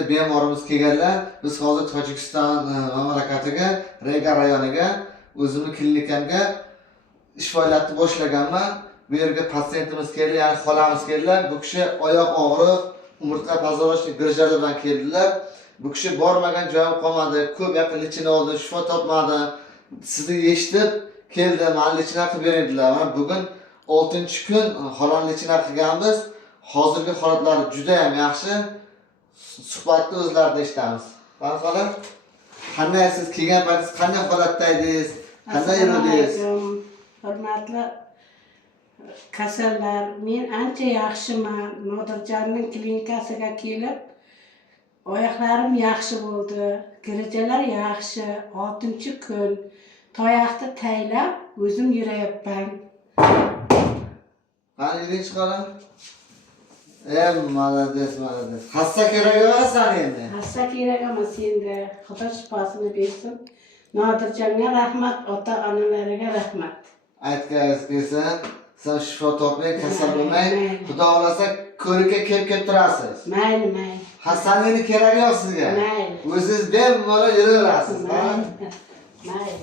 bitta bemorimiz kelganlar. Biz hozir Tojikiston mamlakatiga, Rega rayoniga, o'zimning klinikamga ish faoliyatini boshlaganman. Bu yerga patsientimiz keldi, ya'ni xolamiz keldilar. Bu kishi oyoq og'riq, umurtqa pazorlashni g'ijjali bilan keldilar. Bu kishi bormagan joyim qolmadi. Ko'p yaqin lichina oldi, shifo topmadi. Sizni eshitib keldi, men lichina qilib beradilar. Mana bugun 6-kun xolam lichina qilganmiz. Hozirgi holatlari juda ham yaxshi. Suhbatni o'zlaridan eshitamiz. Mana xola, qanday siz kelgan paytingiz qanday holatda edingiz? Qanday yurdingiz? Hurmatli kasallar, men ancha yaxshiman. Nodirjonning klinikasiga kelib, oyoqlarim yaxshi bo'ldi, girijalar yaxshi. 6-kun toyoqni taylab o'zim yurayapman. Qani yuring chiqaram. Malades. Hassa kerak emas endi. Hassa kerak emas endi. Xudo shifosini bersin. Nodirjonga rahmat, ota-onalariga rahmat. Aytganingiz kelsa, sen shifo topmay, kasal bo'lmay, Xudo xolasa ko'rikka kelib turasiz. Mayli. Hassaning keragi yo'q sizga. Mayli. O'zingiz bemalol yuraverasiz. Mayli.